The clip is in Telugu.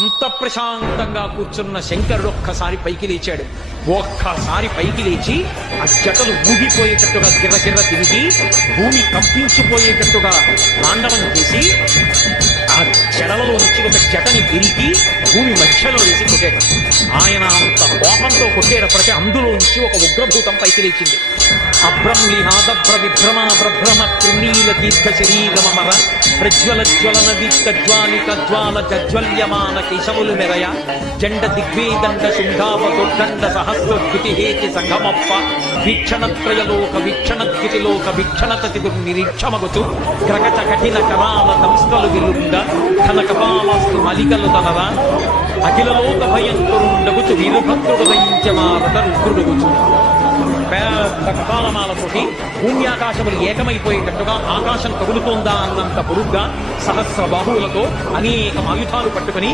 అంత ప్రశాంతంగా కూర్చున్న శంకరుడు ఒక్కసారి పైకి లేచాడు. ఒక్కసారి పైకి లేచి ఆ జటలు ఊగిపోయేటట్టుగా గిర్రగిర్ర తిరిగి భూమి కంపించిపోయేటట్టుగా తాండవం చేసి ఆ జడలలో నుంచి ఒక జటని విరిగి భూమి మధ్యలో వేసి కొట్టాడు. ఆయన అంత కోపంతో కొట్టేటప్పటికీ అందులో నుంచి ఒక ఉగ్రభూతం పైకి లేచింది. అభ్రంలిహాదభ్ర విభ్రమ ప్రభ్రమ కృణీల దీర్ఘ శరీరమర ప్రజ్వల జ్వలన దీప్త జ్వాలిక జ్వాల జజ్వల్యమాన కేశములు మెరయ జండ దిగ్వేదండ శుంఠావదొడ్డండ సహస్రద్యుతి హేతి సంగమప్ప వీక్షణత్రయలోక వీక్షణద్యుతిలోక వీక్షణతతి దుర్నిరీక్షమగుచు గ్రగచ కఠిన కరాల దంస్కలు విలుండ ఘన కపాలస్తు మలికలు తనరా అఖిలలోక భయంకరుండగుచు వీరభద్రుడు దయించమారట రుద్రుడుగుచు. పెద్ద కపాలమాలతోటి భూమి ఆకాశములు ఏకమైపోయేటట్టుగా ఆకాశం కదులుతోందా అన్నంత పొడుగ్గా సహస్ర బాహువులతో అనేక ఆయుధాలు పట్టుకుని